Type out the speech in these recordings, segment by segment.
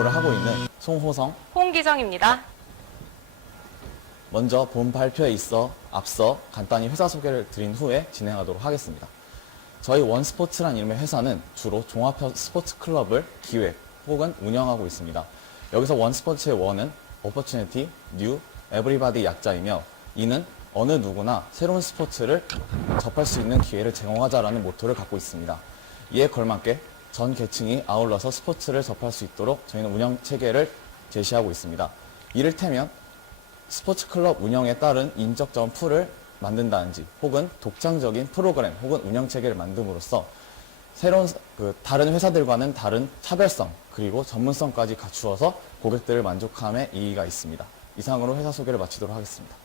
업무를 하고 있는 송호성, 홍기정입니다. 먼저 본 발표에 앞서 간단히 회사 소개를 드린 후에 진행하도록 하겠습니다. 저희 원스포츠란 이름의 회사는 주로 종합형 스포츠 클럽을 기획 혹은 운영하고 있습니다. 여기서 원스포츠의 원은 opportunity, new, everybody 약자이며 이는 어느 누구나 새로운 스포츠를 접할 수 있는 기회를 제공하자라는 모토를 갖고 있습니다. 이에 걸맞게 전 계층이 아울러서 스포츠를 접할 수 있도록 저희는 운영 체계를 제시하고 있습니다. 이를테면 스포츠 클럽 운영에 따른 인적 자원 풀을 만든다든지 혹은 독창적인 프로그램 혹은 운영 체계를 만듦으로써 새로운 다른 회사들과는 다른 차별성 그리고 전문성까지 갖추어서 고객들을 만족함에 이의가 있습니다. 이상으로 회사 소개를 마치도록 하겠습니다.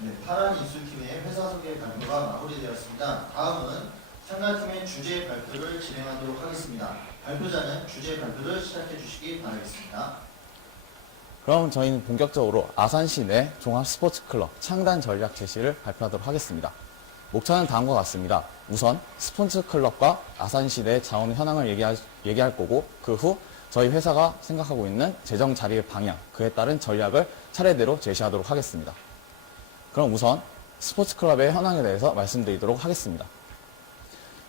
네, 파란 이수팀의 회사 소개 발표가 마무리되었습니다. 다음은 참가팀의 주제 발표를 진행하도록 하겠습니다. 발표자는 주제 발표를 시작해 주시기 바라겠습니다. 그럼 저희는 본격적으로 아산시 내 종합스포츠클럽 창단 전략 제시를 발표하도록 하겠습니다. 목차는 다음과 같습니다. 우선 스포츠클럽과 아산시 내 자원 현황을 얘기할 거고 그 후 저희 회사가 생각하고 있는 재정 자리의 방향, 그에 따른 전략을 차례대로 제시하도록 하겠습니다. 그럼 우선 스포츠클럽의 현황에 대해서 말씀드리도록 하겠습니다.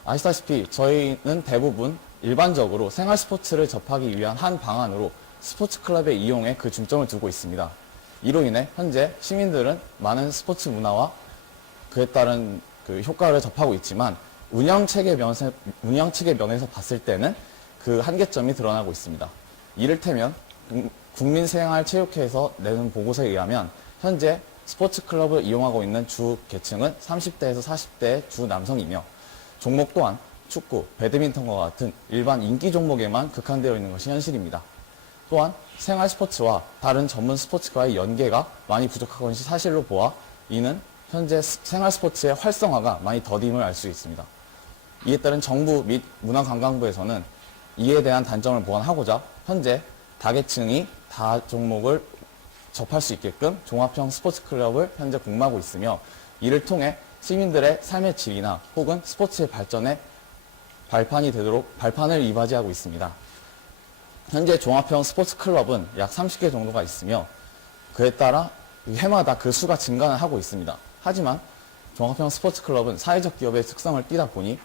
아시다시피 저희는 대부분 일반적으로 생활 스포츠를 접하기 위한 한 방안으로 스포츠클럽의 이용에 그 중점을 두고 있습니다. 이로 인해 현재 시민들은 많은 스포츠 문화와 그에 따른 그 효과를 접하고 있지만 운영 체계 면에서 봤을 때는 그 한계점이 드러나고 있습니다. 이를테면 국민생활체육회에서 내는 보고서에 의하면 현재 스포츠클럽을 이용하고 있는 주 계층은 30대에서 40대의 주 남성이며 종목 또한 축구, 배드민턴과 같은 일반 인기 종목에만 극한되어 있는 것이 현실입니다. 또한 생활 스포츠와 다른 전문 스포츠과의 연계가 많이 부족한 것이 사실로 보아 이는 현재 생활 스포츠의 활성화가 많이 더딘을 알 수 있습니다. 이에 따른 정부 및 문화관광부에서는 이에 대한 단점을 보완하고자 현재 다계층이 다 종목을 접할 수 있게끔 종합형 스포츠 클럽을 현재 공모하고 있으며 이를 통해 시민들의 삶의 질이나 혹은 스포츠의 발전에 발판을 이바지하고 있습니다. 현재 종합형 스포츠 클럽은 약 30개 정도가 있으며 그에 따라 해마다 그 수가 증가는 하고 있습니다. 하지만 종합형 스포츠 클럽은 사회적 기업의 특성을 띠다 보니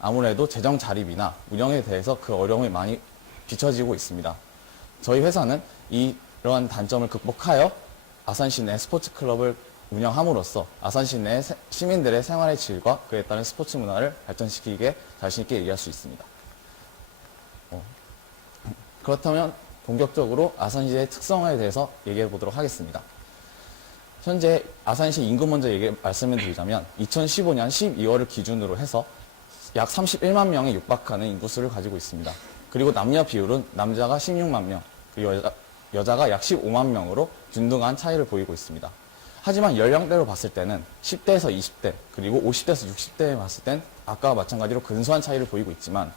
아무래도 재정 자립이나 운영에 대해서 그 어려움이 많이 비춰지고 있습니다. 저희 회사는 이러한 단점을 극복하여 아산시 내 스포츠 클럽을 운영함으로써 아산시 내 시민들의 생활의 질과 그에 따른 스포츠 문화를 발전시키기에 자신 있게 얘기할 수 있습니다. 그렇다면 본격적으로 아산시의 특성에 대해서 얘기해 보도록 하겠습니다. 현재 아산시 인구 먼저 말씀을 드리자면 2015년 12월을 기준으로 해서 약 31만 명에 육박하는 인구수를 가지고 있습니다. 그리고 남녀 비율은 남자가 16만 명, 그리고 여자가 약 15만 명으로 균등한 차이를 보이고 있습니다. 하지만 연령대로 봤을 때는 10대에서 20대, 그리고 50대에서 60대에 봤을 땐 아까와 마찬가지로 근소한 차이를 보이고 있지만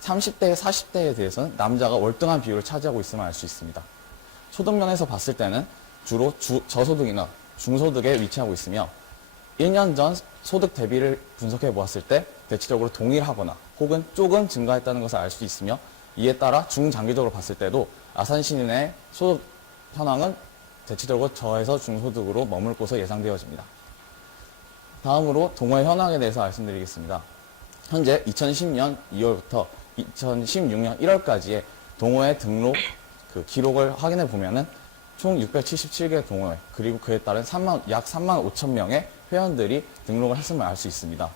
30대, 40대에 대해서는 남자가 월등한 비율을 차지하고 있음을 알 수 있습니다. 소득면에서 봤을 때는 주로 저소득이나 중소득에 위치하고 있으며 1년 전 소득 대비를 분석해 보았을 때 대체적으로 동일하거나 혹은 조금 증가했다는 것을 알 수 있으며 이에 따라 중장기적으로 봤을 때도 아산시 내 소득 현황은 대체적으로 저에서 중소득으로 머물 것으로 예상되어집니다. 다음으로 동호회 현황에 대해서 말씀드리겠습니다. 현재 2010년 2월부터 2016년 1월까지의 동호회 등록 기록을 확인해 보면은 총 677개 동호회 그리고 그에 따른 약 3만 5천 명의 회원들이 등록을 했음을 알 수 있습니다.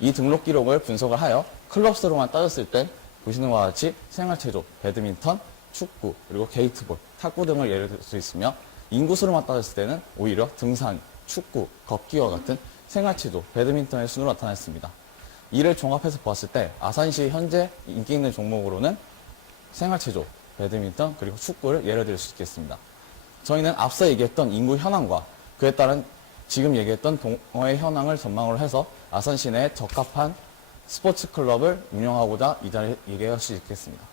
이 등록 기록을 분석을 하여 클럽수로만 따졌을 때 보시는 것과 같이 생활체조, 배드민턴, 축구, 그리고 게이트볼, 탁구 등을 예를 들 수 있으며 인구수로만 따졌을 때는 오히려 등산, 축구, 걷기와 같은 생활체조, 배드민턴의 순으로 나타났습니다. 이를 종합해서 보았을 때 아산시 현재 인기 있는 종목으로는 생활체조, 배드민턴, 그리고 축구를 예를 들 수 있겠습니다. 저희는 앞서 얘기했던 인구 현황과 그에 따른 지금 얘기했던 동호회 현황을 전망으로 해서 아산시 내에 적합한 스포츠 클럽을 운영하고자 이 자리에 얘기할 수 있겠습니다.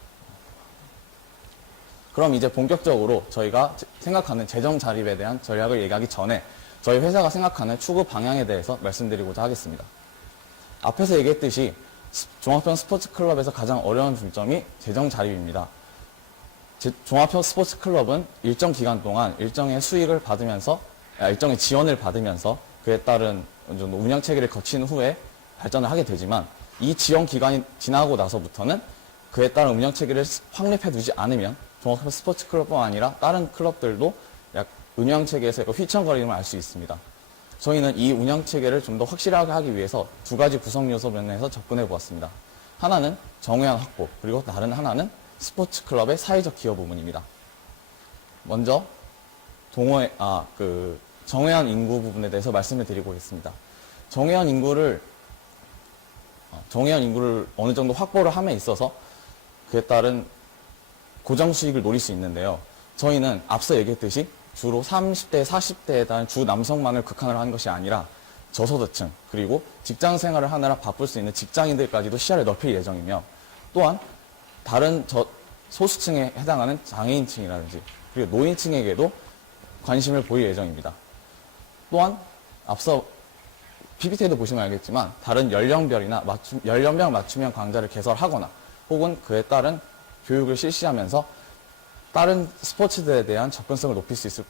그럼 이제 본격적으로 저희가 생각하는 재정 자립에 대한 전략을 얘기하기 전에 저희 회사가 생각하는 추구 방향에 대해서 말씀드리고자 하겠습니다. 앞에서 얘기했듯이 종합형 스포츠 클럽에서 가장 어려운 중점이 재정 자립입니다. 종합 스포츠 클럽은 일정 기간 동안 일정의 수익을 받으면서, 일정의 지원을 받으면서 그에 따른 어느 정도 운영 체계를 거친 후에 발전을 하게 되지만, 이 지원 기간이 지나고 나서부터는 그에 따른 운영 체계를 확립해 두지 않으면 종합 스포츠 클럽뿐만 아니라 다른 클럽들도 운영 체계에서 휘청거림을 알 수 있습니다. 저희는 이 운영 체계를 좀 더 확실하게 하기 위해서 두 가지 구성 요소 면에서 접근해 보았습니다. 하나는 정회원 확보, 그리고 다른 하나는 스포츠 클럽의 사회적 기여 부분입니다. 먼저 정회원 인구 부분에 대해서 말씀을 드리고 있습니다. 정회원 인구를 어느 정도 확보를 함에 있어서 그에 따른 고정 수익을 노릴 수 있는데요. 저희는 앞서 얘기했듯이 주로 30대, 40대에 대한 주 남성만을 극한을 한 것이 아니라 저소득층, 그리고 직장 생활을 하느라 바쁠 수 있는 직장인들까지도 시야를 넓힐 예정이며, 또한 다른 소수층에 해당하는 장애인층이라든지 그리고 노인층에게도 관심을 보일 예정입니다. 또한 앞서 PPT에도 보시면 알겠지만 다른 연령별이나 연령별 맞춤형 강좌를 개설하거나 혹은 그에 따른 교육을 실시하면서 다른 스포츠들에 대한 접근성을 높일 수 있을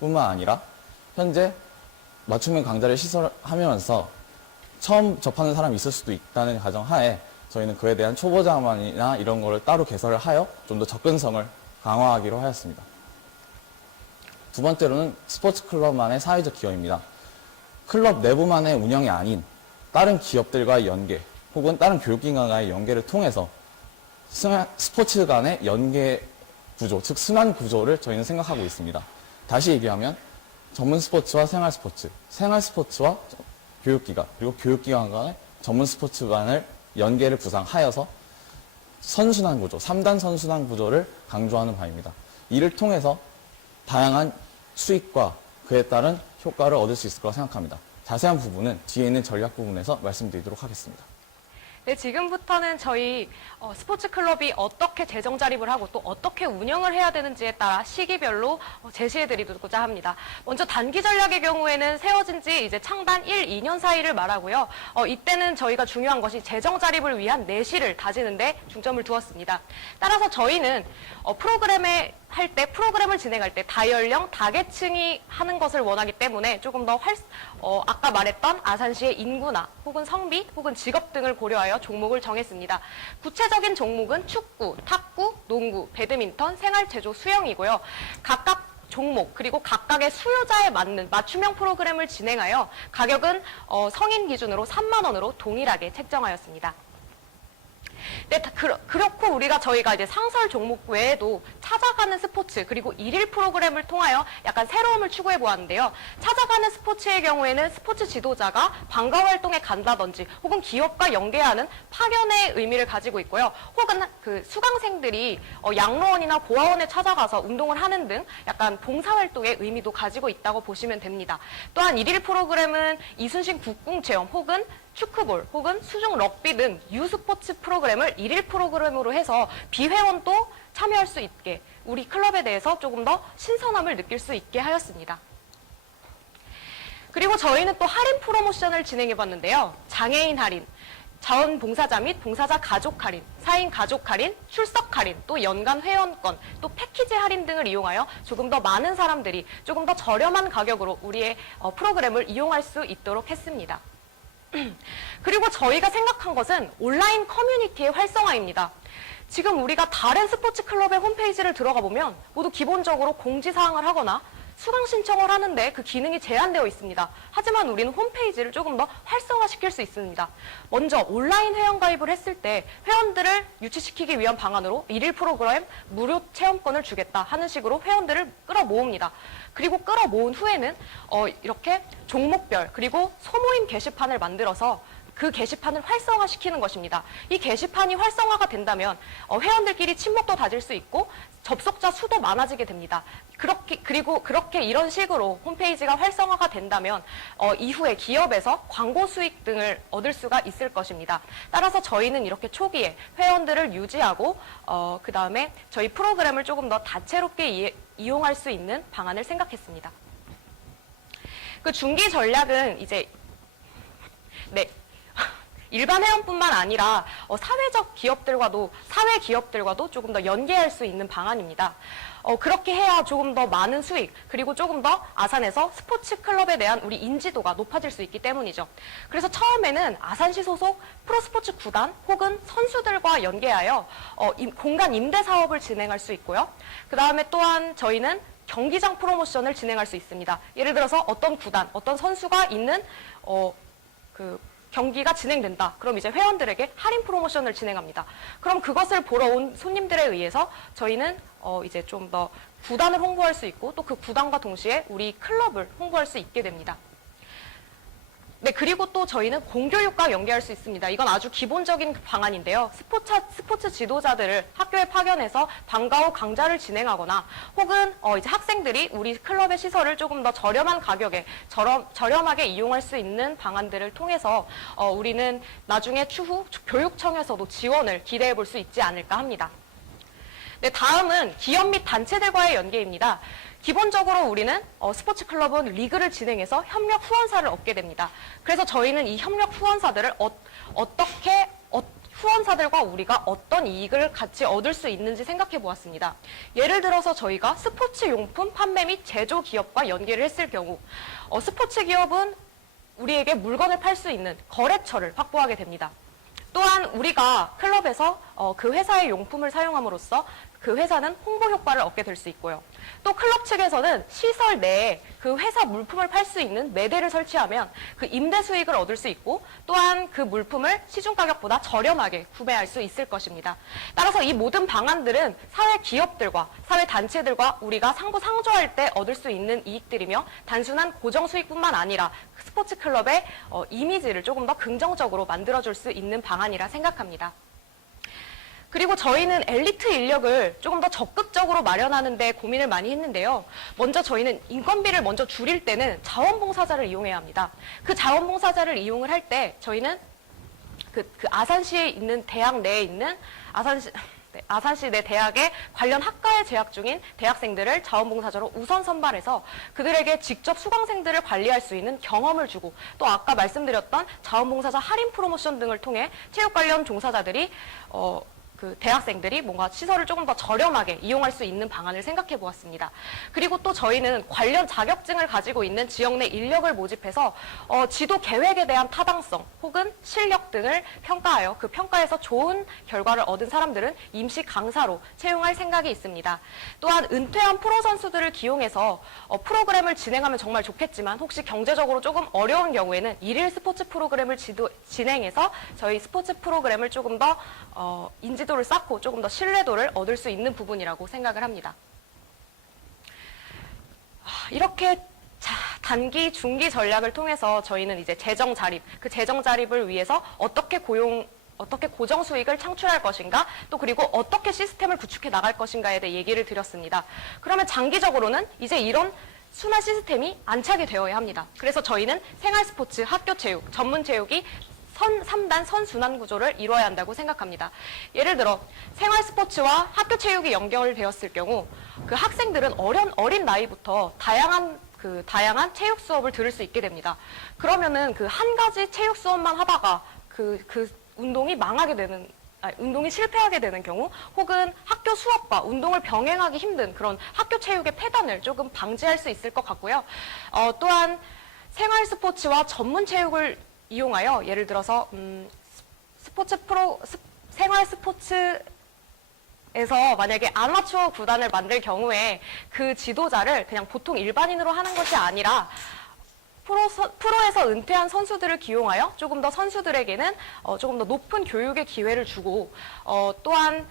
뿐만 아니라 현재 맞춤형 강좌를 시설하면서 처음 접하는 사람이 있을 수도 있다는 가정하에 저희는 그에 대한 초보자만이나 이런 거를 따로 개설을 하여 좀 더 접근성을 강화하기로 하였습니다. 두 번째로는 스포츠 클럽만의 사회적 기여입니다. 클럽 내부만의 운영이 아닌 다른 기업들과의 연계 혹은 다른 교육기관과의 연계를 통해서 스포츠 간의 연계 구조, 즉 순환 구조를 저희는 생각하고 있습니다. 다시 얘기하면 전문 스포츠와 생활 스포츠, 생활 스포츠와 교육기관, 그리고 교육기관 간의 전문 스포츠간을 연계를 구상하여서 선순환 구조, 3단 선순환 구조를 강조하는 바입니다. 이를 통해서 다양한 수익과 그에 따른 효과를 얻을 수 있을 거라 생각합니다. 자세한 부분은 뒤에 있는 전략 부분에서 말씀드리도록 하겠습니다. 네, 지금부터는 저희 스포츠 클럽이 어떻게 재정 자립을 하고 또 어떻게 운영을 해야 되는지에 따라 시기별로 제시해 드리고자 합니다. 먼저 단기 전략의 경우에는 세워진 지 이제 창단 1, 2년 사이를 말하고요. 이때는 저희가 중요한 것이 재정 자립을 위한 내실을 다지는데 중점을 두었습니다. 따라서 저희는 프로그램을 진행할 때 다연령, 다계층이 하는 것을 원하기 때문에 조금 더 아까 말했던 아산시의 인구나 혹은 성비 혹은 직업 등을 고려하여 종목을 정했습니다. 구체적인 종목은 축구, 탁구, 농구, 배드민턴, 생활체조, 수영이고요. 각각 종목 그리고 각각의 수요자에 맞는 맞춤형 프로그램을 진행하여 가격은 성인 기준으로 3만 원으로 동일하게 책정하였습니다. 네, 그렇고 저희가 이제 상설 종목 외에도 찾아가는 스포츠 그리고 일일 프로그램을 통하여 약간 새로움을 추구해 보았는데요. 찾아가는 스포츠의 경우에는 스포츠 지도자가 방과 활동에 간다든지 혹은 기업과 연계하는 파견의 의미를 가지고 있고요. 혹은 그 수강생들이 양로원이나 고아원에 찾아가서 운동을 하는 등 약간 봉사활동의 의미도 가지고 있다고 보시면 됩니다. 또한 일일 프로그램은 이순신 국궁체험 혹은 축구볼 혹은 수중 럭비 등 유스포츠 프로그램을 일일 프로그램으로 해서 비회원도 참여할 수 있게 우리 클럽에 대해서 조금 더 신선함을 느낄 수 있게 하였습니다. 그리고 저희는 또 할인 프로모션을 진행해 봤는데요. 장애인 할인, 자원봉사자 및 봉사자 가족 할인, 4인 가족 할인, 출석 할인, 또 연간 회원권, 또 패키지 할인 등을 이용하여 조금 더 많은 사람들이 조금 더 저렴한 가격으로 우리의 프로그램을 이용할 수 있도록 했습니다. 그리고 저희가 생각한 것은 온라인 커뮤니티의 활성화입니다. 지금 우리가 다른 스포츠 클럽의 홈페이지를 들어가 보면 모두 기본적으로 공지사항을 하거나 수강 신청을 하는데 그 기능이 제한되어 있습니다. 하지만 우리는 홈페이지를 조금 더 활성화시킬 수 있습니다. 먼저 온라인 회원 가입을 했을 때 회원들을 유치시키기 위한 방안으로 일일 프로그램 무료 체험권을 주겠다 하는 식으로 회원들을 끌어모읍니다. 그리고 끌어모은 후에는 이렇게 종목별 그리고 소모임 게시판을 만들어서 그 게시판을 활성화시키는 것입니다. 이 게시판이 활성화가 된다면 회원들끼리 친목도 다질 수 있고 접속자 수도 많아지게 됩니다. 그렇게 이런 식으로 홈페이지가 활성화가 된다면 이후에 기업에서 광고 수익 등을 얻을 수가 있을 것입니다. 따라서 저희는 이렇게 초기에 회원들을 유지하고 그 다음에 저희 프로그램을 조금 더 다채롭게 이용할 수 있는 방안을 생각했습니다. 그 중기 전략은 이제 일반 회원뿐만 아니라 사회적 기업들과도 사회 기업들과도 조금 더 연계할 수 있는 방안입니다. 그렇게 해야 조금 더 많은 수익 그리고 조금 더 아산에서 스포츠 클럽에 대한 우리 인지도가 높아질 수 있기 때문이죠. 그래서 처음에는 아산시 소속 프로스포츠 구단 혹은 선수들과 연계하여 공간 임대 사업을 진행할 수 있고요. 그 다음에 또한 저희는 경기장 프로모션을 진행할 수 있습니다. 예를 들어서 어떤 구단, 어떤 선수가 있는 경기가 진행된다. 그럼 이제 회원들에게 할인 프로모션을 진행합니다. 그럼 그것을 보러 온 손님들에 의해서 저희는 이제 좀 더 구단을 홍보할 수 있고 또 그 구단과 동시에 우리 클럽을 홍보할 수 있게 됩니다. 네, 그리고 또 저희는 공교육과 연계할 수 있습니다. 이건 아주 기본적인 방안인데요. 스포츠 지도자들을 학교에 파견해서 방과 후 강좌를 진행하거나 혹은 이제 학생들이 우리 클럽의 시설을 조금 더 저렴한 가격에 저렴하게 이용할 수 있는 방안들을 통해서 우리는 나중에 추후 교육청에서도 지원을 기대해 볼 수 있지 않을까 합니다. 네, 다음은 기업 및 단체들과의 연계입니다. 기본적으로 우리는 스포츠 클럽은 리그를 진행해서 협력 후원사를 얻게 됩니다. 그래서 저희는 이 협력 후원사들을 어떻게 후원사들과 우리가 어떤 이익을 같이 얻을 수 있는지 생각해 보았습니다. 예를 들어서 저희가 스포츠 용품 판매 및 제조 기업과 연계를 했을 경우 스포츠 기업은 우리에게 물건을 팔 수 있는 거래처를 확보하게 됩니다. 또한 우리가 클럽에서 그 회사의 용품을 사용함으로써 그 회사는 홍보 효과를 얻게 될 수 있고요. 또 클럽 측에서는 시설 내에 그 회사 물품을 팔 수 있는 매대를 설치하면 그 임대 수익을 얻을 수 있고 또한 그 물품을 시중 가격보다 저렴하게 구매할 수 있을 것입니다. 따라서 이 모든 방안들은 사회 기업들과 사회 단체들과 우리가 상부 상조할 때 얻을 수 있는 이익들이며 단순한 고정 수익뿐만 아니라 스포츠 클럽의 이미지를 조금 더 긍정적으로 만들어줄 수 있는 방안이라 생각합니다. 그리고 저희는 엘리트 인력을 조금 더 적극적으로 마련하는 데 고민을 많이 했는데요. 먼저 저희는 인건비를 먼저 줄일 때는 자원봉사자를 이용해야 합니다. 그 자원봉사자를 이용을 할 때 저희는 그 아산시에 있는 대학 내에 있는 아산시 내 대학의 관련 학과에 재학 중인 대학생들을 자원봉사자로 우선 선발해서 그들에게 직접 수강생들을 관리할 수 있는 경험을 주고 또 아까 말씀드렸던 자원봉사자 할인 프로모션 등을 통해 체육 관련 종사자들이 그 대학생들이 뭔가 시설을 조금 더 저렴하게 이용할 수 있는 방안을 생각해 보았습니다. 그리고 또 저희는 관련 자격증을 가지고 있는 지역 내 인력을 모집해서 지도 계획에 대한 타당성 혹은 실력 등을 평가하여 그 평가에서 좋은 결과를 얻은 사람들은 임시 강사로 채용할 생각이 있습니다. 또한 은퇴한 프로 선수들을 기용해서 프로그램을 진행하면 정말 좋겠지만 혹시 경제적으로 조금 어려운 경우에는 일일 스포츠 프로그램을 진행해서 저희 스포츠 프로그램을 조금 더 인지도를 쌓고 조금 더 신뢰도를 얻을 수 있는 부분이라고 생각을 합니다. 이렇게 단기, 중기 전략을 통해서 저희는 이제 재정 자립, 그 재정 자립을 위해서 어떻게 고정 수익을 창출할 것인가, 또 그리고 어떻게 시스템을 구축해 나갈 것인가에 대해 얘기를 드렸습니다. 그러면 장기적으로는 이제 이런 순환 시스템이 안착이 되어야 합니다. 그래서 저희는 생활 스포츠, 학교 체육, 전문 체육이 3단 선순환 구조를 이루어야 한다고 생각합니다. 예를 들어 생활 스포츠와 학교 체육이 연결되었을 경우 그 학생들은 어린 나이부터 다양한 체육 수업을 들을 수 있게 됩니다. 그러면은 그 한 가지 체육 수업만 하다가 그 운동이 운동이 실패하게 되는 경우 혹은 학교 수업과 운동을 병행하기 힘든 그런 학교 체육의 폐단을 조금 방지할 수 있을 것 같고요. 또한 생활 스포츠와 전문 체육을 이용하여 예를 들어서 생활 스포츠에서 만약에 아마추어 구단을 만들 경우에 그 지도자를 그냥 보통 일반인으로 하는 것이 아니라 프로에서 은퇴한 선수들을 기용하여 조금 더 선수들에게는 조금 더 높은 교육의 기회를 주고 또한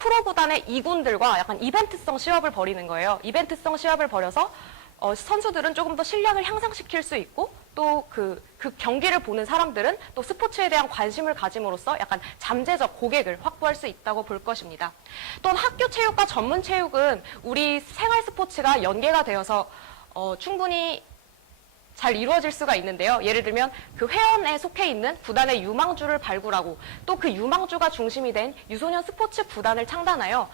프로 구단의 2군들과 약간 이벤트성 시합을 벌이는 거예요. 이벤트성 시합을 벌여서 선수들은 조금 더 실력을 향상시킬 수 있고 또 그 경기를 보는 사람들은 또 스포츠에 대한 관심을 가짐으로써 약간 잠재적 고객을 확보할 수 있다고 볼 것입니다. 또한 학교 체육과 전문 체육은 우리 생활 스포츠가 연계가 되어서 충분히 잘 이루어질 수가 있는데요. 예를 들면 그 회원에 속해 있는 구단의 유망주를 발굴하고 또 그 유망주가 중심이 된 유소년 스포츠 구단을 창단하여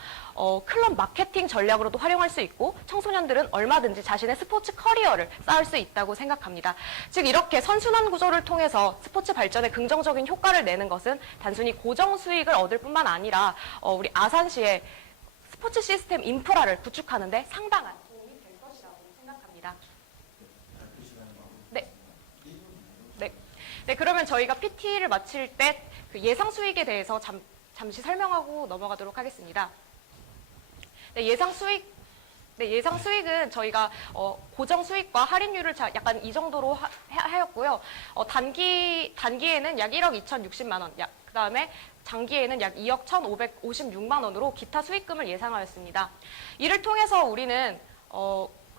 클럽 마케팅 전략으로도 활용할 수 있고 청소년들은 얼마든지 자신의 스포츠 커리어를 쌓을 수 있다고 생각합니다. 즉 이렇게 선순환 구조를 통해서 스포츠 발전에 긍정적인 효과를 내는 것은 단순히 고정 수익을 얻을 뿐만 아니라 우리 아산시의 스포츠 시스템 인프라를 구축하는 데 상당한 도움이 될 것이라고 생각합니다. 네, 그러면 저희가 PT를 마칠 때 그 예상 수익에 대해서 잠시 설명하고 넘어가도록 하겠습니다. 네, 예상 수익은 저희가 고정 수익과 할인율을 약간 이 정도로 하였고요. 단기에는 약 1억 2,060만 원, 그 다음에 장기에는 약 2억 1,556만 원으로 기타 수익금을 예상하였습니다. 이를 통해서 우리는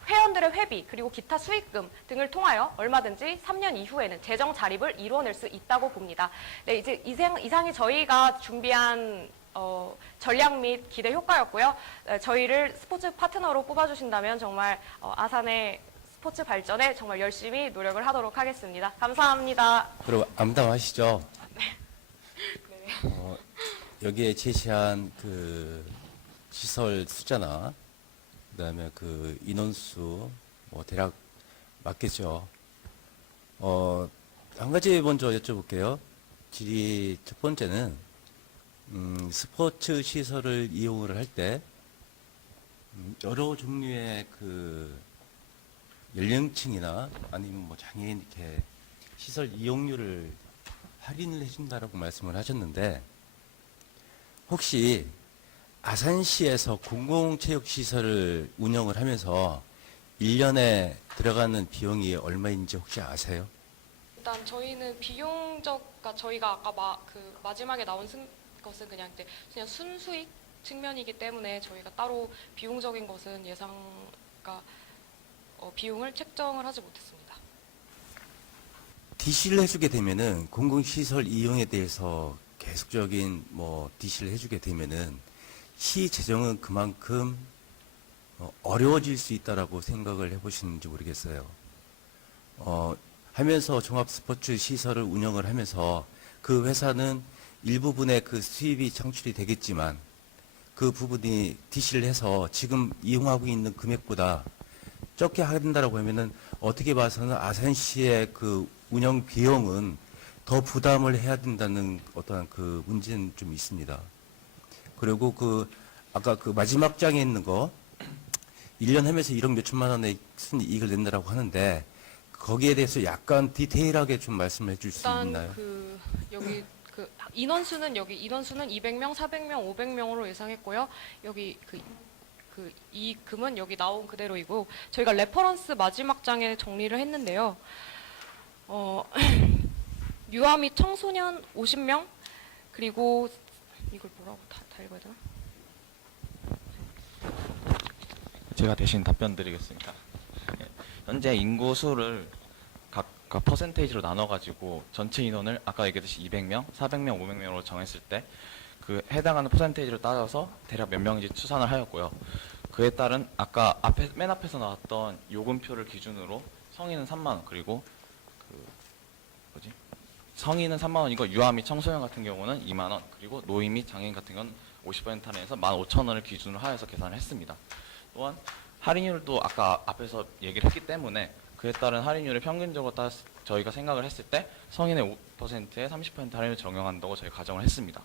회원들의 회비 그리고 기타 수익금 등을 통하여 얼마든지 3년 이후에는 재정 자립을 이루어낼 수 있다고 봅니다. 네, 이제 이상이 저희가 준비한 전략 및 기대 효과였고요. 저희를 스포츠 파트너로 뽑아주신다면 정말 아산의 스포츠 발전에 정말 열심히 노력을 하도록 하겠습니다. 감사합니다. 그리고 암담하시죠? 네. 여기에 제시한 그 시설 숫자나 그다음에 그 인원수 뭐 대략 맞겠죠. 한 가지 먼저 여쭤볼게요. 질의 첫 번째는 스포츠 시설을 이용을 할 때 여러 종류의 그 연령층이나 아니면 뭐 장애인 이렇게 시설 이용료를 할인을 해준다라고 말씀을 하셨는데 혹시 아산시에서 공공체육시설을 운영을 하면서 1년에 들어가는 비용이 얼마인지 혹시 아세요? 일단 저희는 비용적, 저희가 아까 마지막에 나온 것은 그냥 순수익 측면이기 때문에 저희가 따로 비용적인 것은 비용을 책정을 하지 못했습니다. DC를 해주게 되면은 공공시설 이용에 대해서 계속적인 DC를 해주게 되면은 시 재정은 그만큼 어려워질 수 있다라고 생각을 해보시는지 모르겠어요. 하면서 종합 스포츠 시설을 운영을 하면서 그 회사는 일부분의 그 수입이 창출이 되겠지만 그 부분이 DC를 해서 지금 이용하고 있는 금액보다 적게 한다라고 하면은 어떻게 봐서는 아산시의 그 운영 비용은 더 부담을 해야 된다는 어떠한 그 문제는 좀 있습니다. 그리고 아까 그 마지막 장에 있는 거, 1년 하면서 1억 몇천만 원의 순이익을 낸다라고 하는데, 거기에 대해서 약간 디테일하게 좀 말씀을 해줄 수 있나요? 여기 인원수는 200명, 400명, 500명으로 예상했고요. 여기 이 금은 여기 나온 그대로이고, 저희가 레퍼런스 마지막 장에 정리를 했는데요. 유아 및 청소년 50명, 그리고 이걸 뭐라고 다 읽어야 되나? 제가 대신 답변 드리겠습니다. 현재 인구수를 각 퍼센테이지로 나눠가지고 전체 인원을 아까 얘기했듯이 200명, 400명, 500명으로 정했을 때 그 해당하는 퍼센테이지를 따져서 대략 몇 명인지 추산을 하였고요. 그에 따른 아까 맨 앞에서 나왔던 요금표를 기준으로 성인은 3만 원, 그리고 성인은 3만 원이고 유아 및 청소년 같은 경우는 2만 원, 그리고 노인 및 장애인 같은 경우는 50% 할인해서 15,000원을 기준으로 하여서 계산을 했습니다. 또한 할인율도 아까 앞에서 얘기를 했기 때문에 그에 따른 할인율을 평균적으로 저희가 생각을 했을 때 성인의 5%에 30% 할인을 적용한다고 저희 가정을 했습니다.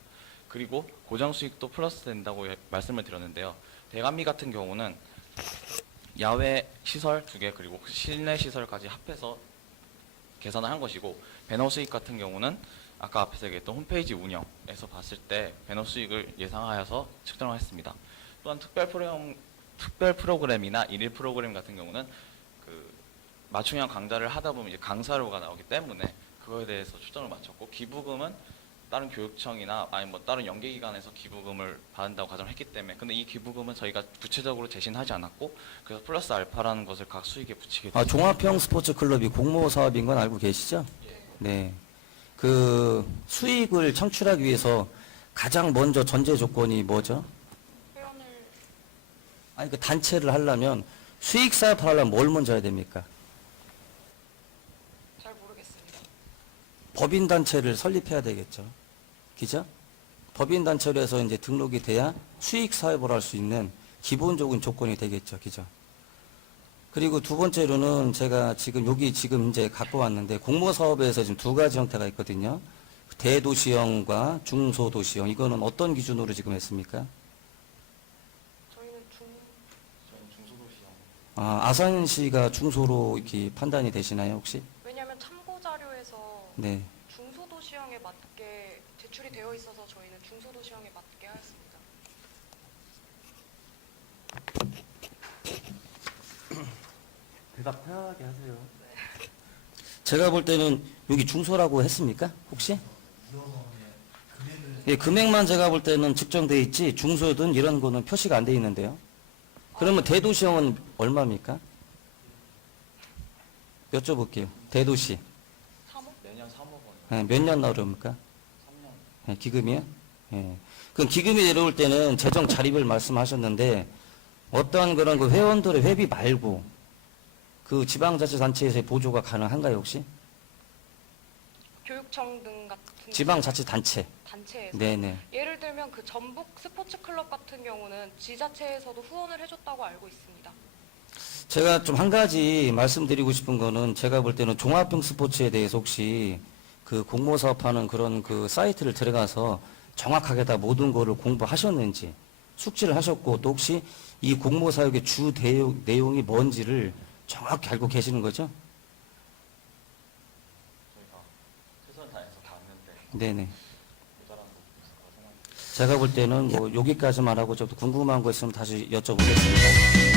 그리고 고정 수익도 플러스 된다고 말씀을 드렸는데요. 대감리 같은 경우는 야외 시설 2개 그리고 실내 시설까지 합해서 계산을 한 것이고, 배너 수익 같은 경우는 아까 앞에서 얘기했던 홈페이지 운영에서 봤을 때 배너 수익을 예상하여서 측정을 했습니다. 또한 특별 프로그램이나 일일 프로그램 같은 경우는 맞춤형 강좌를 하다 보면 이제 강사료가 나오기 때문에 그거에 대해서 초점을 맞췄고, 기부금은 다른 교육청이나 아니면 뭐 다른 연계기관에서 기부금을 받는다고 가정을 했기 때문에, 근데 이 기부금은 저희가 구체적으로 제시는 하지 않았고, 그래서 플러스 알파라는 것을 각 수익에 붙이게 됐습니다. 종합형 스포츠 클럽이 공모 사업인 건 알고 계시죠? 네. 그 수익을 창출하기 위해서 가장 먼저 전제 조건이 뭐죠? 그 단체를 하려면 수익 사업을 하려면 뭘 먼저 해야 됩니까? 법인단체를 설립해야 되겠죠. 그죠? 법인단체로 해서 이제 등록이 돼야 수익 사업을 할 수 있는 기본적인 조건이 되겠죠. 그죠? 그리고 두 번째로는 제가 지금 이제 갖고 왔는데 공모사업에서 지금 두 가지 형태가 있거든요. 대도시형과 중소도시형. 이거는 어떤 기준으로 지금 했습니까? 저희는 아산시가 중소로 이렇게 판단이 되시나요, 혹시? 왜냐하면 참고 자료에서 네. 중소도시형에 맞게 제출이 되어 있어서 저희는 중소도시형에 맞게 하였습니다. 대답 편하게 하세요. 제가 볼 때는 여기 중소라고 했습니까? 혹시? 예, 금액만 제가 볼 때는 측정돼 있지 중소든 이런 거는 표시가 안 돼 있는데요. 그러면 대도시형은 얼마입니까? 여쭤볼게요. 대도시. 3억? 내년 3억 원. 예, 몇 년 나오렵니까? 3년. 예, 기금이요? 예. 그럼 기금이 내려올 때는 재정 자립을 말씀하셨는데 어떠한 그런 그 회원들의 회비 말고 그 지방자치단체에서의 보조가 가능한가요, 혹시? 교육청 등 같은 지방자치단체. 단체에서 네네. 예를 들면 그 전북 스포츠 클럽 같은 경우는 지자체에서도 후원을 해줬다고 알고 있습니다. 제가 좀 한 가지 말씀드리고 싶은 거는 제가 볼 때는 종합병 스포츠에 대해서 혹시 그 공모사업하는 그런 그 사이트를 들어가서 정확하게 다 모든 거를 공부하셨는지 숙지를 하셨고 또 혹시 이 공모사역의 주 내용이 뭔지를 정확히 알고 계시는 거죠? 저희가 최선을 다해서 봤는데 네네. 모자란 부분이 있어서 생각합니다. 제가 볼 때는 뭐 여기까지만 하고 좀 궁금한 거 있으면 다시 여쭤보겠습니다.